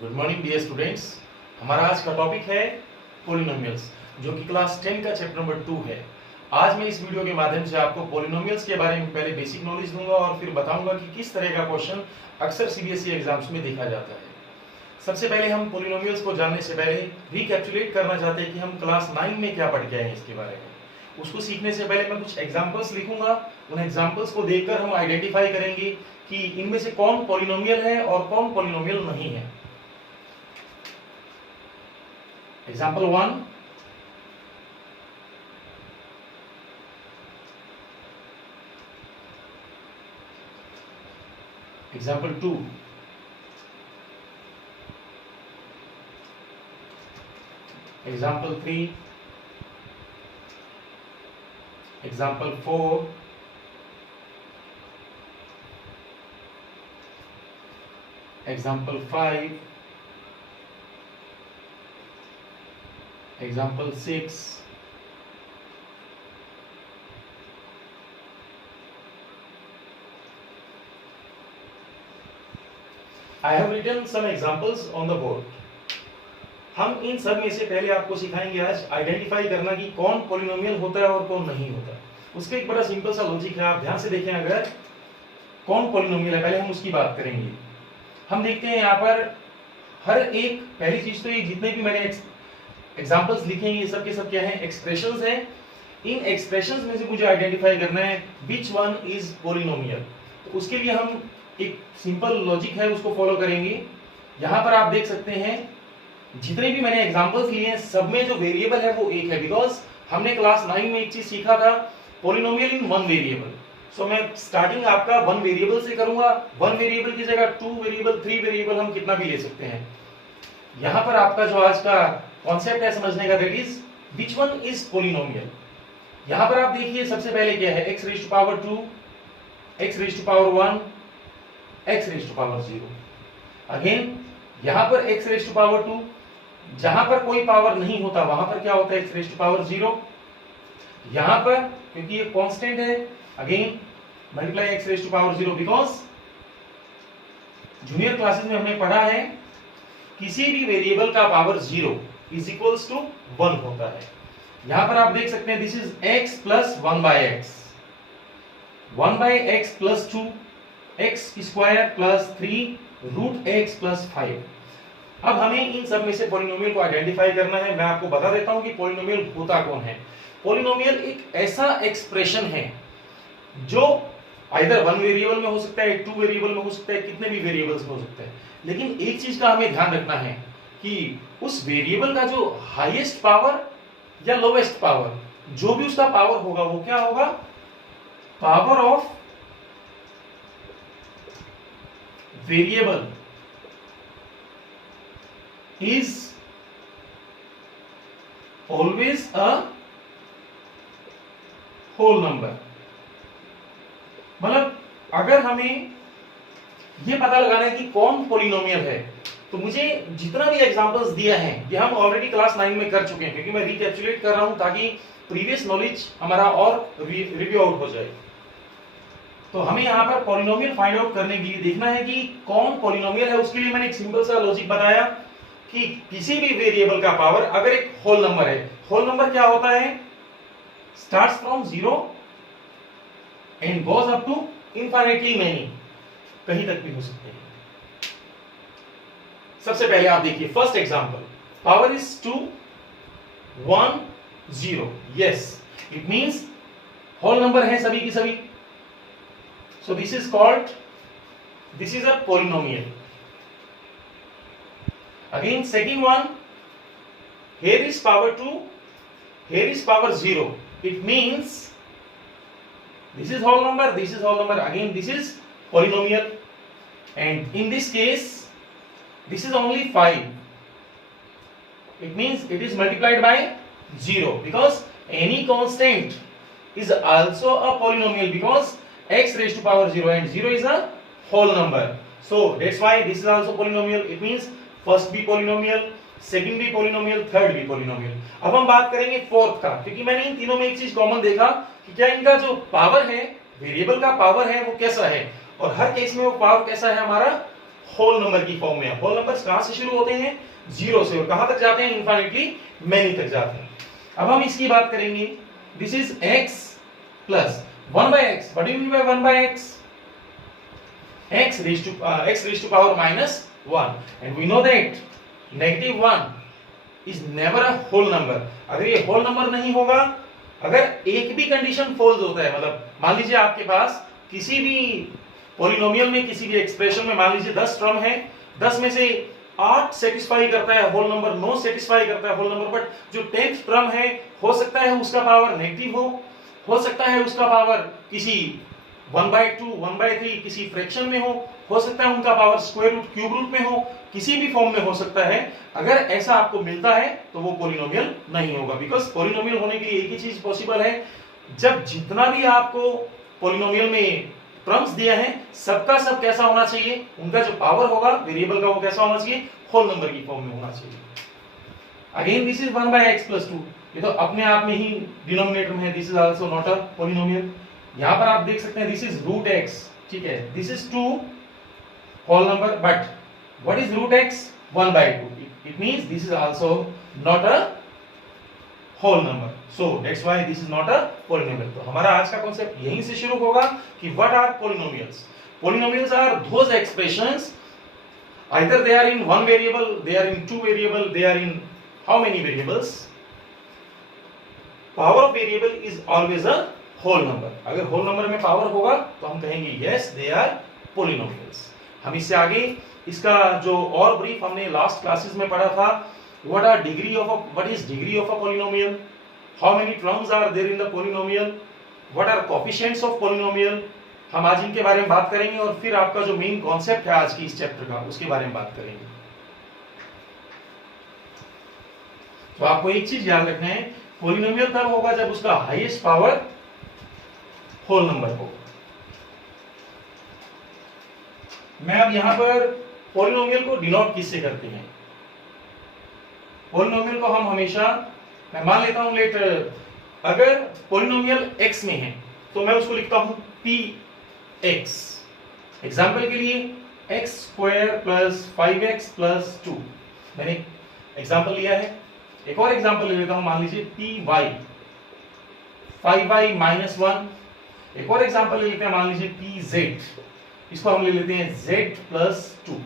Good morning dear students. हमारा आज का टॉपिक है पॉलिनोमियल्स, जो कि क्लास 10 का चैप्टर नंबर 2 है। आज मैं इस वीडियो के माध्यम से आपको पॉलिनोमियल्स के बारे में पहले बेसिक नॉलेज दूंगा और फिर बताऊंगा कि किस तरह का क्वेश्चन अक्सर सीबीएसई एग्जाम्स में देखा जाता है। सबसे पहले हम पॉलिनोमियल्स को जानने से पहले रिकैप्चुलेट करना चाहते हैं कि हम क्लास 9 में क्या पढ़ के आए हैं इसके बारे में। उसको सीखने से पहले मैं कुछ एग्जाम्पल्स लिखूंगा। उन एग्जाम्पल्स को देखकर हम आइडेंटिफाई करेंगे कि इनमें से कौन पॉलिनोमियल है और कौन पॉलिनोमियल नहीं है। Example 1, example 2, example 3, example 4, example 5, example 6, I have written some examples on the board. हम इन सब में से पहले आपको सिखाएंगे आज आइडेंटिफाई करना कि कौन पॉलिनोमियल होता है और कौन नहीं होता। उसका एक बड़ा सिंपल सा लॉजिक है, आप ध्यान से देखें। अगर कौन पॉलिनोमियल है पहले हम उसकी बात करेंगे। हम देखते हैं यहाँ पर हर एक, पहली चीज तो ये जितने भी मैंने एग्जाम्पल्स लिखे हैं ये सब के सब क्या है, एक्सप्रेशंस हैं। इन एक्सप्रेशंस में से मुझे आइडेंटिफाई करना है विच वन इज पॉलिनोमियल। तो उसके लिए हम एक सिंपल लॉजिक है उसको फॉलो करेंगे। यहाँ पर आप देख सकते हैं जितने भी मैंने एग्जाम्पल्स लिए हैं सब में जो वेरिएबल है वो एक है, बिकॉज हमने क्लास 9 में एक चीज सीखा था, पॉलिनोमियल इन वन वेरिएबल। सो मैं स्टार्टिंग आपका वन वेरिएबल से करूंगा। वन वेरिएबल की जगह 2 वेरिएबल 3 वेरिएबल हम कितना भी ले सकते हैं। यहाँ पर आपका जो आज का कॉन्सेप्ट है समझने का, that is which one is polynomial. यहाँ पर आप देखिए सबसे पहले क्या है, x raise to power 2, x raise to power 1, x raise to power 0। Again यहाँ पर x रेज़ टू पावर 2, जहां पर कोई पावर नहीं होता वहां पर क्या होता है, x रेज़ टू पावर 0। यहाँ पर क्योंकि ये कांस्टेंट है, again multiply x raise to power 0, because junior classes में हमने पढ़ा है किसी भी वेरिएबल का पावर 0 इज इक्वल्स टू 1 होता है। यहां पर आप देख सकते हैं this is x plus 1 by x, 1 by x plus 2, x square plus 3 root x plus 5। अब हमें इन सब में से पॉलिनोमियल को आइडेंटिफाई करना है। मैं आपको बता देता हूं कि पॉलिनोमियल होता कौन है। पॉलिनोमियल एक ऐसा एक्सप्रेशन है जो आइदर वन वेरिएबल में हो सकता है, 2 वेरिएबल में हो सकता है, कितने भी वेरिएबल्स में हो सकता है। लेकिन एक चीज का हमें ध्यान रखना है कि उस वेरिएबल का जो हाईएस्ट पावर या लोवेस्ट पावर, जो भी उसका पावर होगा वो क्या होगा, power of variable is always a whole number. मतलब अगर हमें ये पता लगाना है कि कौन पॉलिनोमियल है, तो मुझे जितना भी एग्जांपल्स दिया है ये हम ऑलरेडी क्लास 9 में कर चुके हैं, क्योंकि मैं रिकैप्चुलेट कर रहा हूं ताकि प्रीवियस नॉलेज हमारा और रिव्यू आउट हो जाए। तो हमें यहाँ पर पॉलिनोमियल फाइंड आउट करने के लिए देखना है कि कौन पॉलिनोमियल है। उसके लिए मैंने एक सिंपल सा लॉजिक बताया कि किसी भी वेरिएबल का पावर अगर एक होल नंबर है, होल नंबर क्या होता है, starts from 0 and goes up to infinitely many, कहीं तक भी हो सकते हैं। सबसे पहले आप देखिए first example, power is 2 1 0। Yes, it means whole number है सभी की सभी। So this is called, this is a polynomial. Again second one, here is power 2, here is power 0. It means this is whole number, this is whole number, again this is polynomial, and in this case this is only 5. It means it is multiplied by 0, because any constant is also a polynomial, because x raised to power 0 and 0 is a whole number. So that's why this is also polynomial. It means first भी polynomial, second भी polynomial, third भी polynomial. अब हम बात करेंगे fourth का, क्योंकि मैंने इन तीनों में एक चीज कॉमन देखा कि क्या इनका जो पावर है, वेरिएबल का पावर है वो कैसा है, और हर केस में वो पावर कैसा है हमारा होल नंबर की फॉर्म में है। होल नंबर्स कहां से शुरू होते हैं? जीरो से, और कहां तक जाते हैं? इनफाइनिटली मैनी तक जाते हैं। अब हम इसकी बात करेंगे। This is x plus 1 by x. What do you mean by 1 by x? x raised to power minus 1, and we know that negative 1 is never a whole number. अगर ये whole number नहीं होगा, अगर एक भी कंडीशन फॉल्स होता है, मतलब मान लीजिए आपके पास किसी भी पॉलिनोमियल में, किसी भी एक्सप्रेशन में मान लीजिए 10 टर्म है, 10 में से 8 सेटिस्फाई करता है होल नंबर, 9 सेटिस्फाई करता है होल नंबर, बट जो 10th टर्म है हो सकता है उसका पावर नेगेटिव हो सकता है उसका पावर किसी 1/2, 1/3 किसी फ्रैक्शन में हो सकता है उनका power square root, cube root में हो, किसी भी फॉर्म में हो सकता है। अगर ऐसा आपको मिलता है तो वो पॉलिनोमियल नहीं होगा, बिकॉज पॉलिनोमियल होने के लिए एक ही चीज पॉसिबल है, जब जितना भी आपको पॉलिनोमियल में टर्म्स दिया है सबका सब कैसा होना चाहिए, उनका जो पावर होगा वेरिएबल का वो कैसा होना चाहिए? होल नंबर की फॉर्म में होना चाहिए। Again this is 1 by x plus 2, ये तो अपने आप में ही डिनोमिनेटर में है, this is also not a polynomial. यहां पर आप देख सकते हैं दिस इज रूट x, ठीक है, this is 2 whole number, but what is root x? 1/2, it means this is also not a whole number, so that's why this is not a polynomial. तो हमारा आज का कांसेप्ट यहीं से शुरू होगा कि what are polynomials. Polynomials are those expressions either they are in one variable, they are in two variable, they are in how many variables? Power of variable is always a whole number. अगर whole number में power होगा तो हम कहेंगे yes they are polynomials। हम इससे आगे इसका जो और ब्रीफ हमने लास्ट क्लासेस में पढ़ा था, what is degree of a polynomial, how many terms are there in the polynomial, what are coefficients of polynomial, हम आज इनके बारे में बात करेंगे, और फिर आपका जो मेन कॉन्सेप्ट है आज की इस चैप्टर का उसके बारे में बात करेंगे। तो आपको एक चीज याद रखना है, पॉलिनोमियल तब होगा जब उसका हाईएस्ट पावर होल नंबर हो। मैं अब यहां पर पॉलिनोमियल को डिनोट किससे करते हैं? पॉलिनोमियल को हम हमेशा, मैं मान लेता हूं लेट, अगर पॉलिनोमियल x में है तो मैं उसको लिखता हूं px। एग्जाम्पल के लिए x² + 5x + 2, मैंने एग्जाम्पल लिया है। एक और एग्जाम्पल ले लेता हूं, मान लीजिए py 5y - 1। एक और एग्जाम्पल ले लेते हैं, मान लीजिए pz, इसको हम ले लेते हैं z + 2।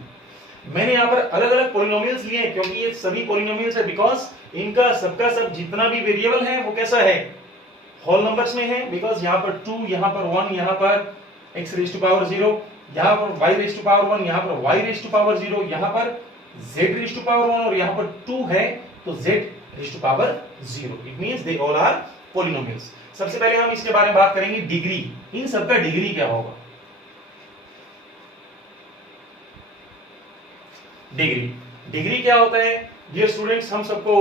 मैंने यहाँ पर अलग अलग पॉलिनोमियल्स लिए हैं क्योंकि ये सभी पॉलिनोमियल्स है, बिकॉज इनका सबका सब जितना भी वेरिएबल है वो कैसा है? होल नंबर्स में है, बिकॉज यहाँ पर 2, यहाँ पर 1, यहाँ पर x⁻0, यहाँ पर y⁻1, यहाँ पर y⁻0, यहाँ पर z⁻1 और यहाँ पर 2 है तो z⁻0। It means they all are polynomials. सबसे पहले हम इसके बारे में बात करेंगे डिग्री, इन सबका डिग्री क्या होगा? डिग्री क्या होता है डियर स्टूडेंट्स? हम सबको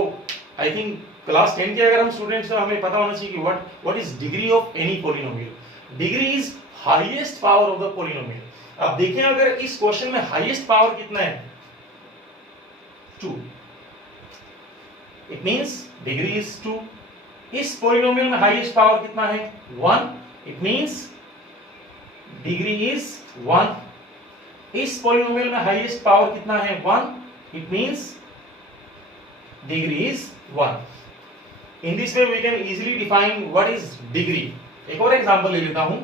आई थिंक क्लास 10 के अगर हम स्टूडेंट्स हैं हमें पता होना चाहिए कि what is degree of any polynomial. Degree is highest power of the polynomial. अब देखें अगर इस क्वेश्चन में हाईएस्ट पावर कितना है? 2, इट मींस डिग्री इज 2। इस पॉलिनोमियल में हाईएस्ट पावर कितना है? 1, इट मींस डिग्री इज 1। इस पॉलिनोमियल में हाईएस्ट पावर कितना है? 1, it means degree is 1। In this way we can easily define what is degree। एक और एग्जांपल ले लेता हूं,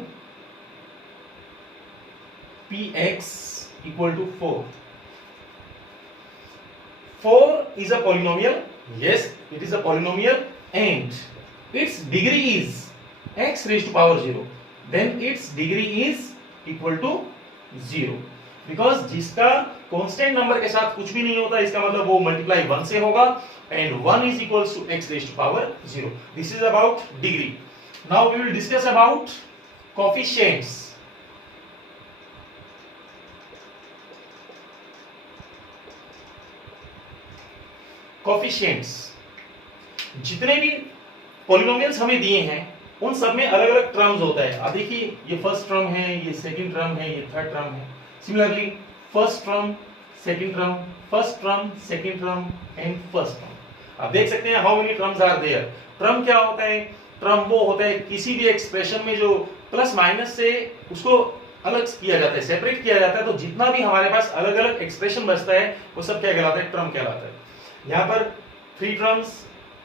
px = 4। 4 is a polynomial, yes it is a polynomial, and its degree is x⁻0, then its degree is equal to 0, because जिसका constant number के साथ कुछ भी नहीं होता इसका मतलब वो मल्टीप्लाई 1 से होगा, and 1 is equals to x⁻0। This is about degree. Now we will discuss about coefficients। Coefficients, जितने भी पॉलिनोमियल्स हमें दिए हैं उन सब में अलग अलग टर्म्स होता है। अब देखिए ये फर्स्ट टर्म है, ये सेकंड टर्म है, ये थर्ड टर्म है। Similarly first term, second term, first term, second term and first term. आप देख सकते हैं how many terms are there. Term क्या होता है? टर्म वो होता है किसी भी एक्सप्रेशन में जो प्लस माइनस से उसको अलग किया जाता है, सेपरेट किया जाता है, तो जितना भी हमारे पास अलग अलग एक्सप्रेशन बचता है वो सब क्या कहलाता है, टर्म कहलाता है। यहाँ पर 3 टर्म्स,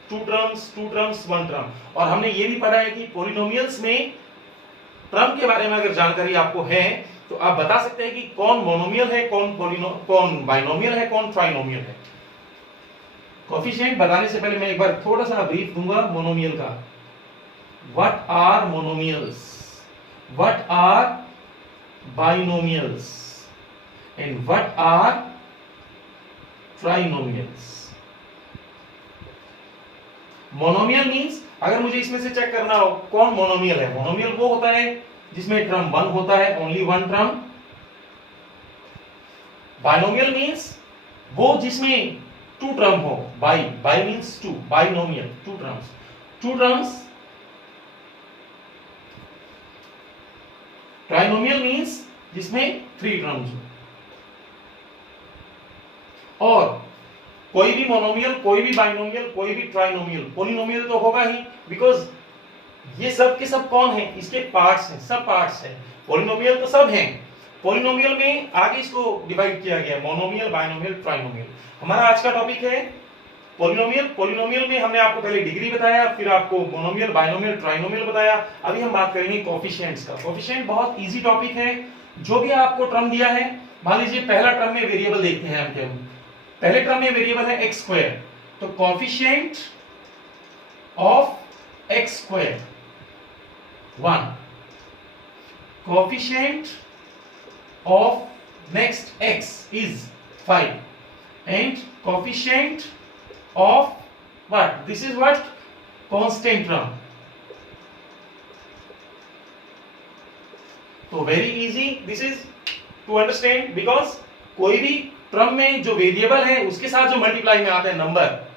2 टर्म्स, 2 टर्म्स, 1 टर्म। और हमने ये भी पढ़ा है कि पॉलिनोमियल्स में टर्म के बारे में अगर जानकारी आपको है तो आप बता सकते हैं कि कौन मोनोमियल है, कौन बाइनोमियल है, कौन ट्राइनोमियल है। कोफिशिएंट बताने से पहले मैं एक बार थोड़ा सा ब्रीफ दूंगा मोनोमियल का। What are monomials, what are binomials and what are trinomials. Monomial means अगर मुझे इसमें से चेक करना हो कौन मोनोमियल है, मोनोमियल वो होता है जिसमें टर्म 1 होता है, ओनली 1 टर्म। बाइनोमियल मींस वो जिसमें 2 टर्म हो, by means 2, binomial 2 terms, 2 terms. Trinomial means जिसमें 3 टर्म्स हो। और कोई भी मोनोमियल, कोई भी बाइनोमियल, कोई भी ट्राइनोमियल, पॉलिनोमियल तो होगा ही, बिकॉज ये सब के सब कौन है, इसके पार्ट्स हैं, सब पार्ट्स हैं। पॉलिनोमियल तो सब हैं, पॉलिनोमियल में आगे इसको डिवाइड किया गया, मोनोमियल, बाइनोमियल, ट्राइनोमियल। हमारा आज का टॉपिक है पॉलिनोमियल। पॉलिनोमियल में हमने आपको पहले डिग्री बताया, फिर आपको मोनोमियल, बाइनोमियल, ट्राइनोमियल बताया। अभी हम बात करेंगे कोफिशिएंट्स का। कोफिशिएंट बहुत इजी टॉपिक है। जो भी आपको टर्म दिया है, मान लीजिए पहला टर्म में वेरिएबल देखते हैं हम, पहले टर्म में वेरिएबल है x स्क्वायर, तो coefficient of x square 1, coefficient of next x is 5 and coefficient of what, this is what, constant term. तो very easy this is to understand, because कोई भी टर्म में जो वेरिएबल है उसके साथ जो मल्टीप्लाई में आता है नंबर,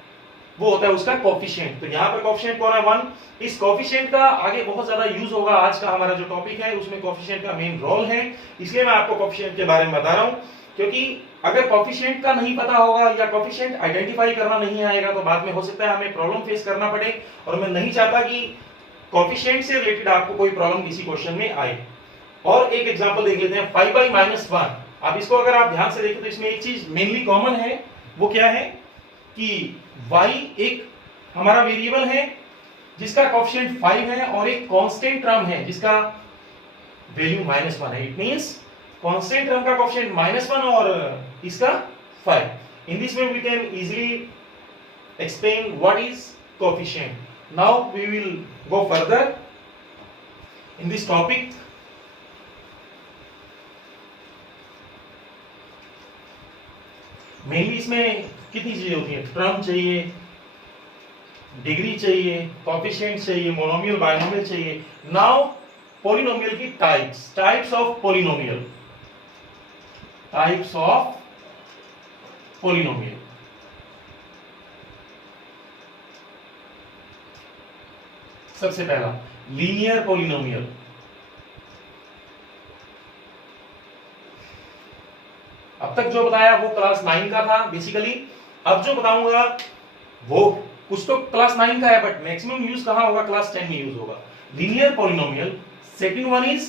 वो होता है उसका कोफिशिएंट। तो यहाँ पर कोफिशिएंट कौन है, 1। इस कोफिशिएंट का आगे बहुत ज्यादा यूज होगा, आज का हमारा जो टॉपिक है उसमें कोफिशिएंट का मेन रोल है, इसलिए मैं आपको कोफिशिएंट के बारे में बता रहा हूँ। क्योंकि अगर कोफिशिएंट का नहीं पता होगा या कोफिशिएंट आइडेंटिफाई करना नहीं आएगा तो बाद में हो सकता है हमें प्रॉब्लम फेस करना पड़े, और मैं नहीं चाहता कि कोफिशिएंट से रिलेटेड आपको कोई प्रॉब्लम किसी क्वेश्चन में आए। और एक एग्जांपल देख लेते हैं, 5/-1। अब इसको अगर आप ध्यान से देखें तो इसमें एक चीज मेनली कॉमन है, वो क्या है कि y एक हमारा वेरिएबल है जिसका कोएफिशिएंट 5 है, और एक कांस्टेंट टर्म है जिसका वैल्यू -1 है। इट मींस कांस्टेंट टर्म का कोएफिशिएंट -1 और इसका 5। In this way we can easily explain what is coefficient. Now we will go further in this topic. Mainly इसमें कितनी चीजें होती हैं, टर्म चाहिए, डिग्री चाहिए, कोएफिशिएंट चाहिए, मोनोमियल, बाइनोमियल चाहिए। नाउ पॉलिनोमियल की types of polynomial, types of polynomial. सबसे पहला लीनियर पॉलिनोमियल। अब तक जो बताया वो क्लास 9 का था बेसिकली, अब जो बताऊंगा वो कुछ तो क्लास 9 का है, बट मैक्सिमम यूज कहां होगा, क्लास 10 में यूज होगा। Linear polynomial. Second one is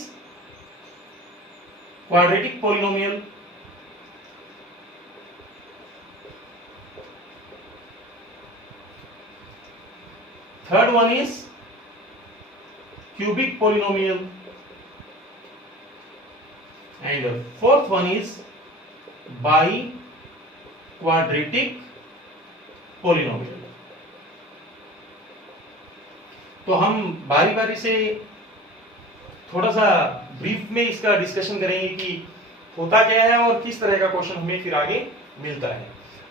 quadratic polynomial. Third one is cubic polynomial, and fourth one is by quadratic polynomial. तो हम बारी बारी से थोड़ा सा ब्रीफ में इसका डिस्कशन करेंगे कि होता क्या है और किस तरह का क्वेश्चन हमें फिर आगे मिलता है।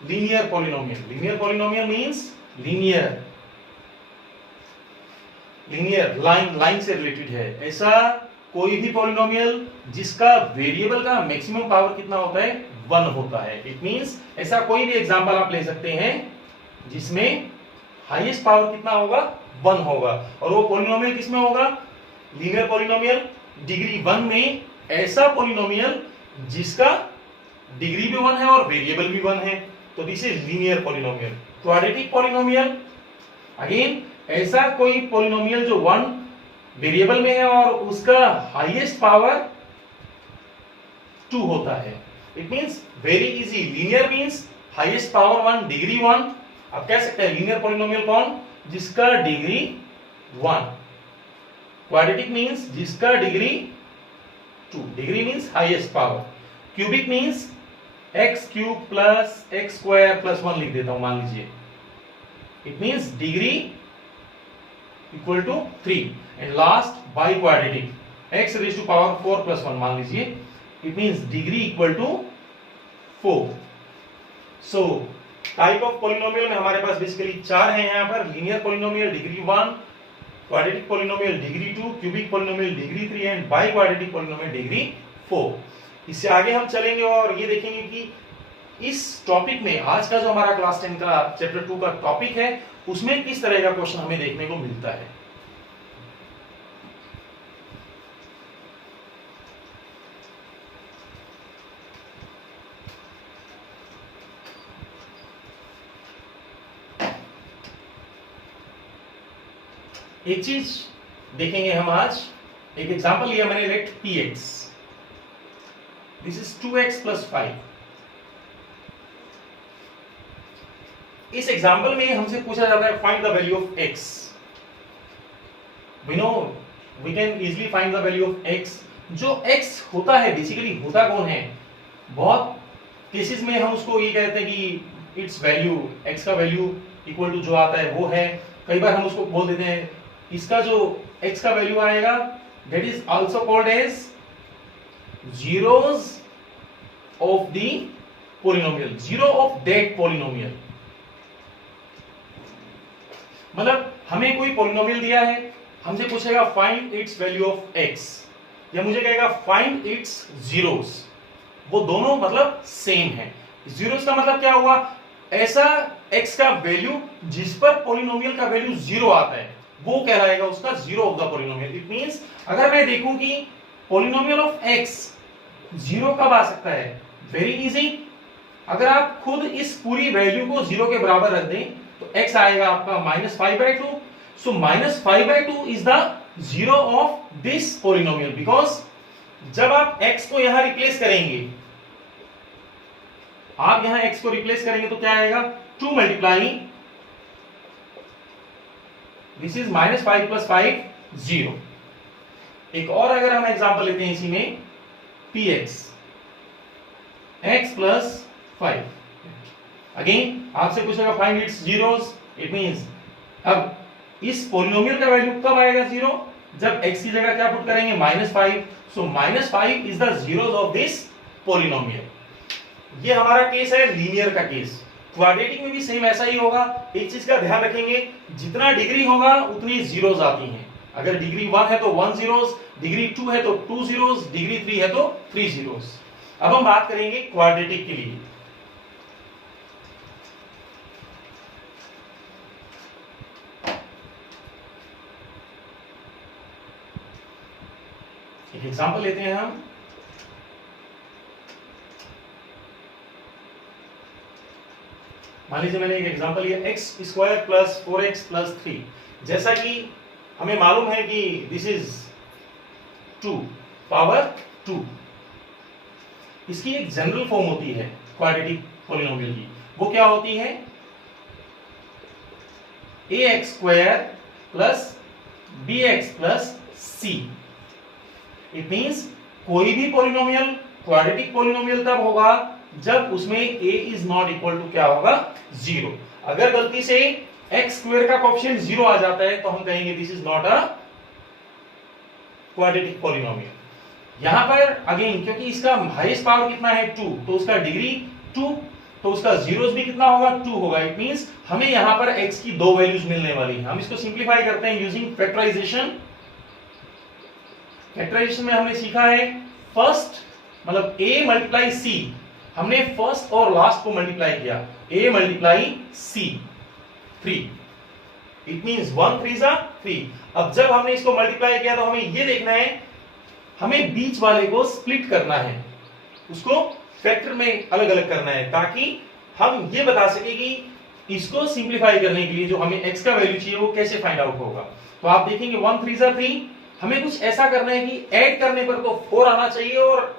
Linear polynomial. Linear polynomial means linear line से रिलेटेड है। ऐसा कोई भी पॉलिनोमियल जिसका वेरिएबल का मैक्सिमम पावर कितना होता है, 1 होता है। इट मींस ऐसा कोई भी एग्जांपल आप ले सकते हैं जिसमें हाईएस्ट पावर कितना होगा, 1 होगा, और वो पॉलिनोमियल किसमें होगा, लीनियर पॉलिनोमियल डिग्री 1 में। ऐसा पॉलिनोमियल जिसका डिग्री भी 1 है और वेरिएबल भी 1 है, तो this is linear polynomial. Quadratic polynomial, again ऐसा कोई पॉलिनोमियल जो 1 वेरिएबल में है और उसका हाईएस्ट पावर 2 होता है। It means very easy. Linear means highest power 1, degree 1। आप कह सकते हैं लीनियर पॉलिनोमियल कौन? जिसका डिग्री 1। क्वाड्रेटिक मींस जिसका degree 2। Degree means highest power. Cubic means x cube plus x square plus 1 लिख देता हूं, मान लीजिए। It means degree equal to 3। And last biquadratic x raise to power 4 plus 1 मान लीजिए। It means degree equal to 4। So type of polynomial में हमारे पास बेसिकली 4 हैं यहां पर। Linear polynomial degree 1, quadratic polynomial degree 2, cubic polynomial degree 3 and biquadratic polynomial degree 4। इससे आगे हम चलेंगे और ये देखेंगे कि इस टॉपिक में आज का जो हमारा क्लास 10 का चैप्टर 2 का टॉपिक है उसमें किस तरह का क्वेश्चन हमें देखने को मिलता है। एक चीज देखेंगे हम आज। एक एग्जांपल लिया मैंने, let px, this is 2x plus 5। इस एग्जांपल में हमसे पूछा जाता है find the value of x। We know we can easily find the value of x। जो x होता है बेसिकली होता कौन है? बहुत केसेस में हम उसको ये कहते हैं कि इट्स वैल्यू, x का वैल्यू इक्वल टू जो आता है वो है। कई बार हम उसको बोल देते हैं इसका जो x का वैल्यू आएगा that is also called as zeros of the polynomial, zero of that polynomial। मतलब हमें कोई पॉलिनोमियल दिया है, हमसे पूछेगा find its value of x, या मुझे कहेगा फाइंड इट्स जीरोस। वो दोनों मतलब सेम है। जीरोस का मतलब क्या हुआ? ऐसा x का वैल्यू जिस पर पॉलिनोमियल का वैल्यू 0 आता है वो कहलाएगा उसका zero of the polynomial. It means अगर मैं देखूं कि पॉलिनोमियल ऑफ x 0 कब आ सकता है? Very easy. अगर आप खुद इस पूरी वैल्यू को 0 के बराबर रख दें तो x आएगा आपका -5/2। सो -5/2 is the zero of this polynomial, because जब आप x को यहां रिप्लेस करेंगे, आप यहां x को रिप्लेस करेंगे तो क्या आएगा? 2 मल्टीप्लाइंग दिस इज -5 + 5 0। एक और अगर हम एग्जांपल लेते हैं इसी में, px x + 5। अगेन आपसे पूछेगा find its zeros. It means अब इस पॉलिनोमियल का वैल्यू कब आएगा 0? जब x की जगह क्या पुट करेंगे? -5। सो -5 is the zeros of this polynomial. ये हमारा केस है लीनियर का केस। क्वाड्रेटिक में भी सेम ऐसा ही होगा। एक चीज का ध्यान रखेंगे, जितना डिग्री होगा उतनी जीरोस आती हैं। अगर डिग्री 1 है तो 1 जीरोस, डिग्री 2 है तो 2 जीरोस, डिग्री 3 है तो 3 जीरोस। अब हम बात करेंगे क्वाड्रेटिक के लिए। एक एग्जांपल लेते हैं हम। मान लीजिए मैंने एक एग्जांपल लिया x² + 4x + 3। जैसा कि हमें मालूम है कि दिस इज 2 पावर 2। इसकी एक जनरल फॉर्म होती है क्वाड्रेटिक पॉलिनोमियल की। वो क्या होती है? ax² + bx + c। It means कोई भी पॉलिनोमियल क्वाड्रेटिक पॉलिनोमियल तब होगा जब उसमें a is not equal to क्या होगा? 0। अगर गलती से x² का कोएफिशिएंट 0 आ जाता है तो हम कहेंगे this is not a quadratic polynomial. यहां पर अगेन क्योंकि इसका हाईएस्ट पावर कितना है? 2, तो उसका डिग्री 2, तो उसका जीरोस भी कितना होगा? 2 होगा। इट मींस हमें यहां पर x की दो वैल्यूज मिलने वाली हैं। हम इसको सिंपलीफाई करते हैं यूजिंग फैक्टराइजेशन। फैक्टराइजेशन में हमने सीखा है फर्स्ट मतलब a × c। हमने फर्स्ट और लास्ट को मल्टीप्लाई किया, a × c 3। It means 1 3 3। अब जब हमने इसको मल्टीप्लाई किया तो हमें ये देखना है, हमें बीच वाले को स्प्लिट करना है, उसको फैक्टर में अलग अलग करना है, ताकि हम ये बता सके कि इसको सिंप्लीफाई करने के लिए जो हमें x का वैल्यू चाहिए वो कैसे फाइंड आउट होगा। तो आप देखेंगे 1 3 3। हमें कुछ ऐसा करना है कि ऐड करने पर तो 4 आना चाहिए और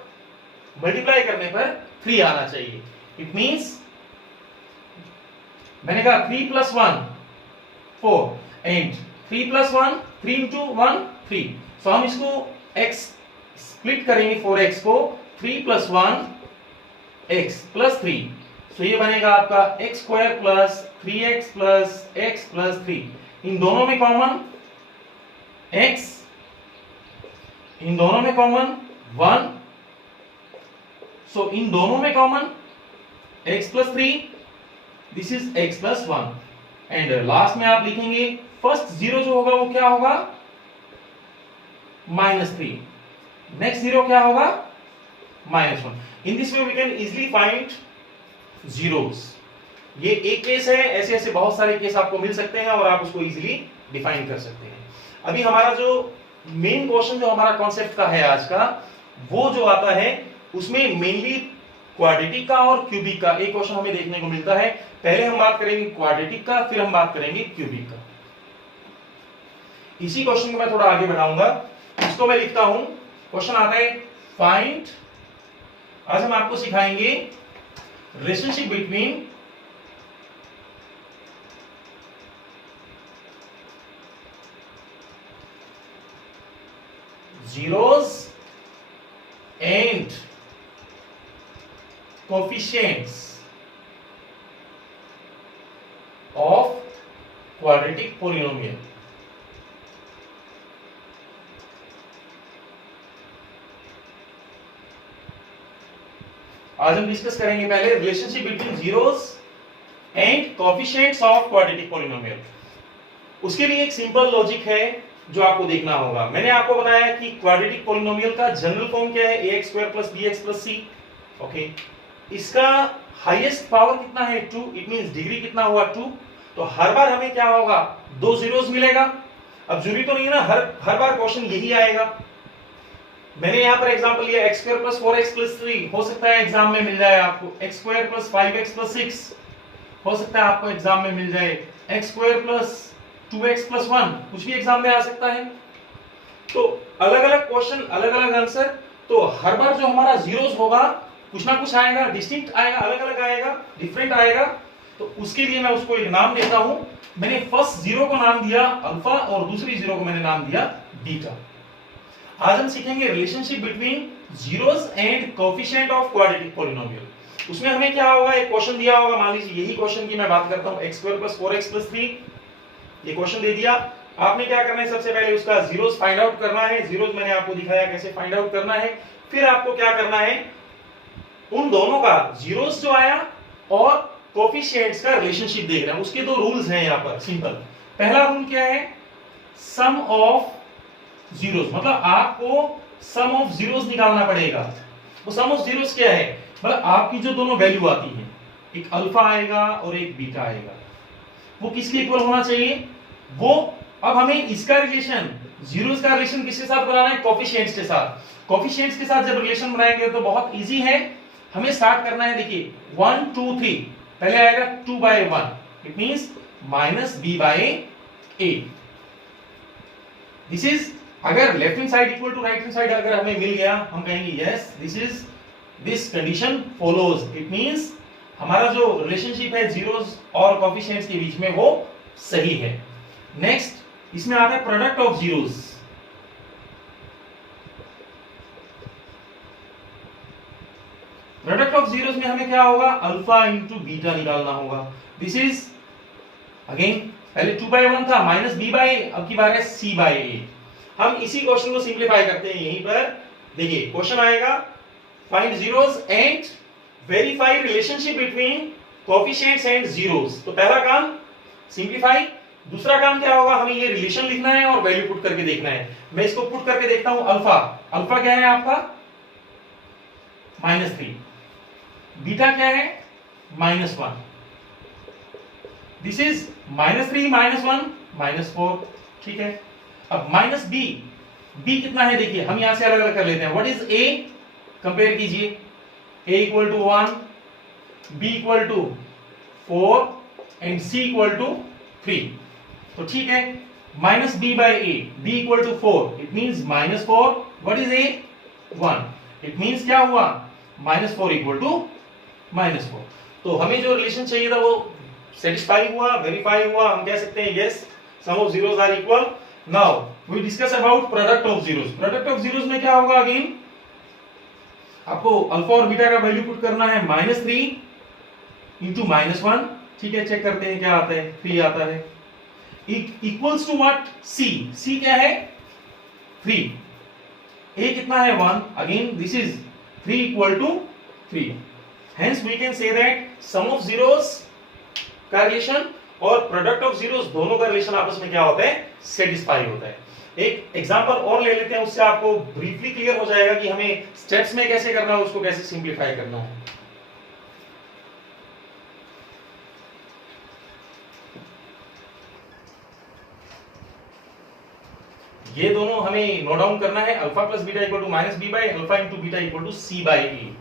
मल्टीप्लाई करने पर 3 आना चाहिए। इट मींस मैंने कहा 3 + 1 4 एंड 3 + 1 3 × 1 3। सो हम इसको x स्प्लिट करेंगे 4x को 3 + 1 x + 3। तो ये बनेगा आपका x² + 3x + x + 3। इन दोनों में कॉमन x, इन दोनों में कॉमन 1, सो इन दोनों में common x + 3, this is x + 1 and last में आप लिखेंगे फर्स्ट जीरो जो होगा वो क्या होगा -3, नेक्स्ट जीरो क्या होगा -1। In this way we can easily find zeros. ये एक केस है, ऐसे ऐसे बहुत सारे केस आपको मिल सकते हैं और आप उसको इजीली डिफाइन कर सकते हैं। अभी हमारा जो मेन क्वेश्चन जो हमारा कॉन्सेप्ट का है आज का, वो जो आता है उसमें मेनली क्वाड्रेटिक का और क्यूबिक का एक क्वेश्चन हमें देखने को मिलता है। पहले हम बात करेंगे क्वाड्रेटिक का, फिर हम बात करेंगे क्यूबिक का। इसी क्वेश्चन को मैं थोड़ा आगे बढ़ाऊंगा, इसको मैं लिखता हूं। क्वेश्चन आता है फाइंड, आज हम आपको सिखाएंगे relationship between zeros and coefficients of quadratic polynomial। आज हम डिस्कस करेंगे पहले relationship between zeros and coefficients of quadratic polynomial. उसके लिए एक सिंपल लॉजिक है जो आपको देखना होगा। मैंने आपको बताया कि क्वाड्रेटिक पॉलिनोमियल का जनरल फॉर्म क्या है, ax² + bx + c। ओके, इसका हाईएस्ट पावर कितना है 2, इट मींस डिग्री कितना हुआ 2। तो हर बार हमें क्या होगा, 2 जीरोस मिलेगा। अब जरूरी तो नहीं है ना हर बार क्वेश्चन यही आएगा। मैंने यहां पर एग्जांपल लिया x² + 4x + 3, हो सकता है एग्जाम में मिल जाए आपको x² + 5x + 6, हो सकता है आपको एग्जाम में मिल जाए x² + 2x + 1, कुछ भी एग्जाम में आ सकता है। तो अलग अलग क्वेश्चन, अलग अलग आंसर, तो हर बार जो हमारा जीरोस होगा कुछ ना कुछ आएगा, डिस्टिंक्ट आएगा, अलग अलग आएगा, डिफरेंट आएगा। तो उसके लिए मैं उसको एक नाम देता हूं। मैंने फर्स्ट जीरो को नाम दिया अल्फा और दूसरी जीरो को मैंने नाम दिया बीटा। आज हम सीखेंगे relationship between zeros and coefficient of quadratic polynomial. उसमें हमें क्या होगा, एक क्वेश्चन दिया होगा, मान लीजिए यही क्वेश्चन की मैं बात करता हूं, x² + 4x + 3। ये क्वेश्चन दे दिया, आपने क्या करना है, सबसे पहले उसका जीरोस फाइंड आउट करना है। जीरोस मैंने आपको दिखाया कैसे फाइंड आउट करना है। फिर आपको क्या करना है, उन दोनों का जीरोस जो आया और कोएफिशिएंट्स का रिलेशनशिप देखना है। उसके दो रूल्स हैं यहां पर, सिंपल। पहला रूल क्या है, सम ऑफ जीरोस, मतलब आपको सम ऑफ जीरोस निकालना पड़ेगा। वो सम ऑफ जीरोस क्या है, मतलब आपकी जो दोनों वैल्यू आती है, एक अल्फा आएगा और एक बीटा आएगा, वो किसके इक्वल होना चाहिए। वो अब हमें इसका रिलेशन, जीरोस का रिलेशन किसके साथ बनाना है, कोएफिशिएंट्स के साथ। कोएफिशिएंट्स के साथ जब रिलेशन बनाएंगे तो बहुत इजी है। हमें स्टार्ट करना है, देखिए 1 2 3, पहले आएगा 2/1, it means -b/a। This is, अगर left hand side equal to right hand side अगर हमें मिल गया, हम कहेंगे yes this condition follows, it means हमारा जो रिलेशनशिप है जीरोस और कोएफिशिएंट्स के बीच में वो सही है। नेक्स्ट इसमें आता है product of zeros. Product of zeros में हमें क्या होगा, अल्फा इंटू बीटा निकालना होगा। दिस इज अगेन, पहले 2/1 था, -b/a, अब की बार है c/a। हम इसी क्वेश्चन को सिंपलीफाई करते हैं यहीं पर। देखिए क्वेश्चन आएगा, find zeros and verify relationship between coefficients and zeros. तो पहला काम सिंपलीफाई, दूसरा काम क्या होगा, हमें ये रिलेशन लिखना है और वैल्यू पुट करके देखना है। मैं इसको पुट करके देखता हूं, अल्फा क्या है आपका -3, बीटा क्या है -1, दिस इज -3 -1 -4, ठीक है। अब -b कितना है, देखिए हम यहां से अलग अलग कर लेते हैं। व्हाट इज a, कंपेयर कीजिए, a = 1, b = 4 एंड c = 3। तो ठीक है, -b/a, b = 4, it means -4, what is a, 1, it means क्या हुआ, -4 इक्वल टू -4। तो हमें जो रिलेशन चाहिए था वो सेटिस्फाई हुआ, वेरीफाई हुआ, हम कह सकते हैं yes sum of zeros are equal. Now we discuss about product of zeros. Product of zeros में क्या होगा, अगेन आपको अल्फा और बीटा का वैल्यू पुट करना है, -3 इंटू -1, ठीक है, चेक करते हैं क्या आता है, 3 आता है, इक्वल्स टू व्हाट, सी क्या है 3, a कितना है 1, again this is 3 equal to 3, hence we can say that sum of zeros का रिलेशन और प्रोडक्ट ऑफ जीरोस दोनों का रिलेशन आपस में क्या होता है, सेटिस्फाई होता है। एक एग्जांपल और ले लेते हैं, उससे आपको ब्रीफली क्लियर हो जाएगा कि हमें स्टेप्स में कैसे करना है, उसको कैसे सिंप्लीफाई करना है। ये दोनों हमें नोट डाउन करना है, alpha plus beta equal to minus B by alpha into beta equal to C by A.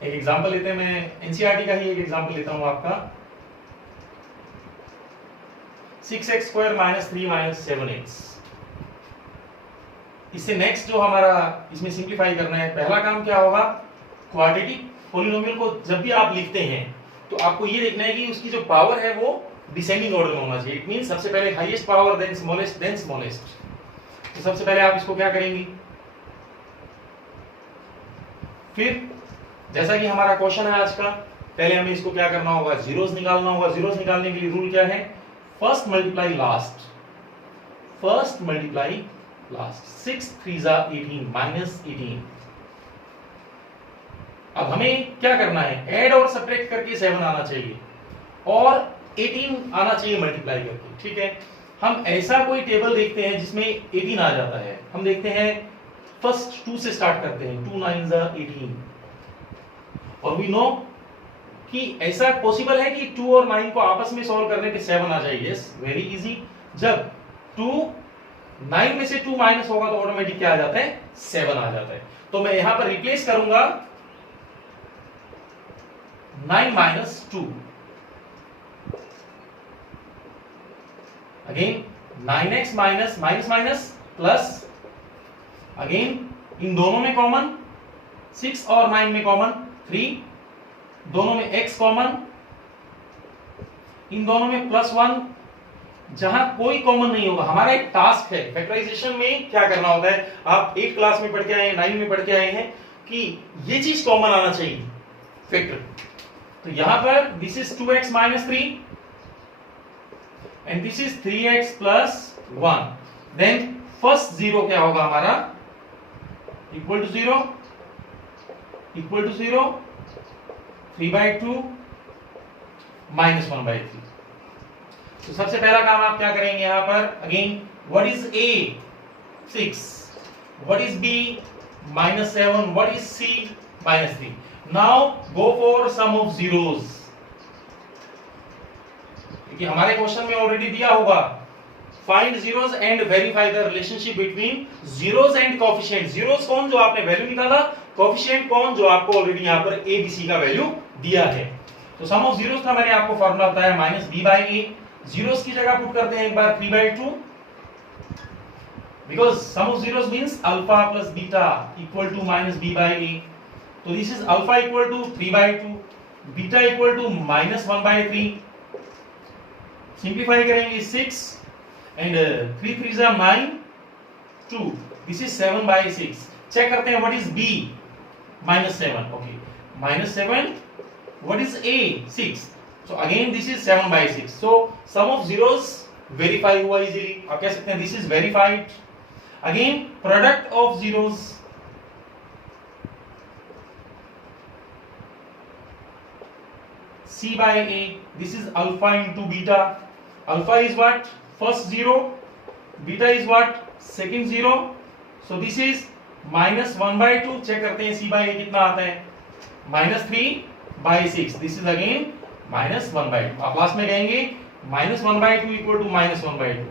एक एग्जांपल लेते हैं, मैं एनसीईआरटी का ही एक एग्जांपल लेता हूं आपका, 6x square minus 3 minus 7x। इससे नेक्स्ट जो हमारा इसमें सिंप्लीफाई करना है, पहला काम क्या होगा, क्वाड्रेटिक पॉलिनोमियल को जब भी आप लिखते हैं तो आपको ये देखना है कि उसकी जो पावर है वो डिसेंडिंग ऑर्डर में होना चाहिए। इट मींस सबसे पहले हाईएस्ट पावर देन स्मॉलेस्ट। तो सबसे पहले आप इसको क्या करेंगे, फिर जैसा कि हमारा क्वेश्चन है आज का, पहले हमें इसको क्या करना होगा, जीरोस निकालना होगा। जीरोस निकालने के लिए रूल क्या है, फर्स्ट मल्टीप्लाई लास्ट, 6 3 18 माइनस 18। अब हमें क्या करना है, ऐड और सब्ट्रैक्ट करके 7 आना चाहिए और 18 आना चाहिए मल्टीप्लाई करके, ठीक है। हम ऐसा कोई टेबल देखते हैं जिसमें 18 आ जाता है, हम देखते हैं फर्स्ट 2 से स्टार्ट करते हैं, 2 9 18, और वी नो कि ऐसा पॉसिबल है कि 2 और 9 को आपस में सॉल्व करने पे 7 आ जाए। Yes, very easy. जब 9 में से 2 माइनस होगा तो ऑटोमेटिक क्या आ जाता है, 7 आ जाता है। तो मैं यहां पर रिप्लेस करूंगा 9 minus 2, again 9x minus minus minus plus, again in दोनों में कॉमन, 6 और 9 में कॉमन 3, दोनों में x कॉमन, इन दोनों में +1, जहां कोई कॉमन नहीं होगा। हमारा एक टास्क है फैक्टराइजेशन में, क्या करना होता है, आप 8 क्लास में पढ़ के आए हैं, 9 में पढ़ के आए हैं कि ये चीज कॉमन आना चाहिए फैक्टर। तो यहां पर this is 2x minus 3 and this is 3x plus 1, then first zero क्या होगा हमारा, इक्वल टू 0, 3/2 माइनस 1/3। तो सबसे पहला काम आप क्या करेंगे यहां पर, again what is a 6, what is b -7, what is c -3। Now go for sum of zeros, क्योंकि हमारे क्वेश्चन में ऑलरेडी दिया होगा, find zeros and verify the relationship between zeros and coefficient. Zeros कौन, जो आपने वैल्यू निकाला, कोएफिशिएंट कौन, जो आपको ऑलरेडी यहां पर a b c का वैल्यू दिया है। तो सम ऑफ जीरोस का मैंने आपको फार्मूला बताया -b/a। जीरोस की जगह पुट करते हैं एक बार 3/2, because sum of zeros means alpha plus beta equal to -b/a। तो this is alpha equal to 3/2, beta equal to -1/3। Simplify करेंगे 6 एंड 3 3 9, 2, दिस इज 7/6। चेक करते हैं what is b, -7, okay, -7, what is a 6, so again this is 7/6। so sum of zeros verify हुआ easily, आप कह सकते हैं this is verified। again product of zeros, c by a, this is alpha into beta, alpha is what, first zero, beta is what, second zero, so this is -1/2। Check करते हैं c by a कितना आता है, -3/6, this is again -1/2। आप last में कहेंगे -1/2 equal to -1/2।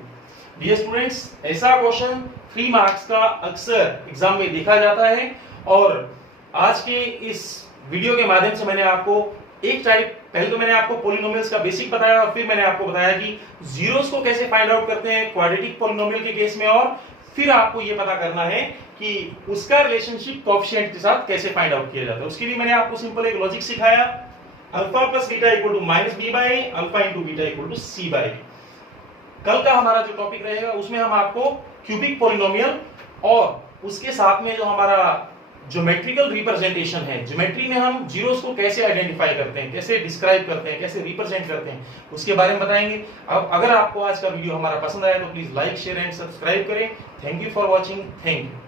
Dear students, ऐसा question 3 marks का अक्सर एग्जाम में देखा जाता है, और आज के इस वीडियो के माध्यम से मैंने आपको एक टाइप पहले तो मैंने आपको पॉलिनोमियल्स का बेसिक बताया और फिर मैंने आपको बताया कि जीरोस को कैसे फाइंड आउट करते हैं क्वाड्रेटिक पॉलिनोमियल के केस में, और फिर आपको ये पता करना है कि उसका रिलेशनशिप कोएफिशिएंट के साथ कैसे फाइंड आउट किया जाता है। उसके लिए मैंने आपको सिंपल एक लॉजिक सिखाया, alpha plus beta equal to minus B by A, alpha into beta equal to C by A. कल का हमारा जो टॉपिक रहेगा उसमें हम आपको क्यूबिक पॉलिनोमियल और उसके साथ में जो हमारा ज्योमेट्रिकल रिप्रेजेंटेशन है, ज्योमेट्री में हम जीरोस को कैसे आइडेंटिफाई करते हैं, कैसे डिस्क्राइब करते हैं, कैसे रिप्रेजेंट करते हैं, उसके बारे में बताएंगे। अब अगर आपको आज का वीडियो हमारा पसंद आया तो please like share and subscribe करें। Thank you for watching. Thank you.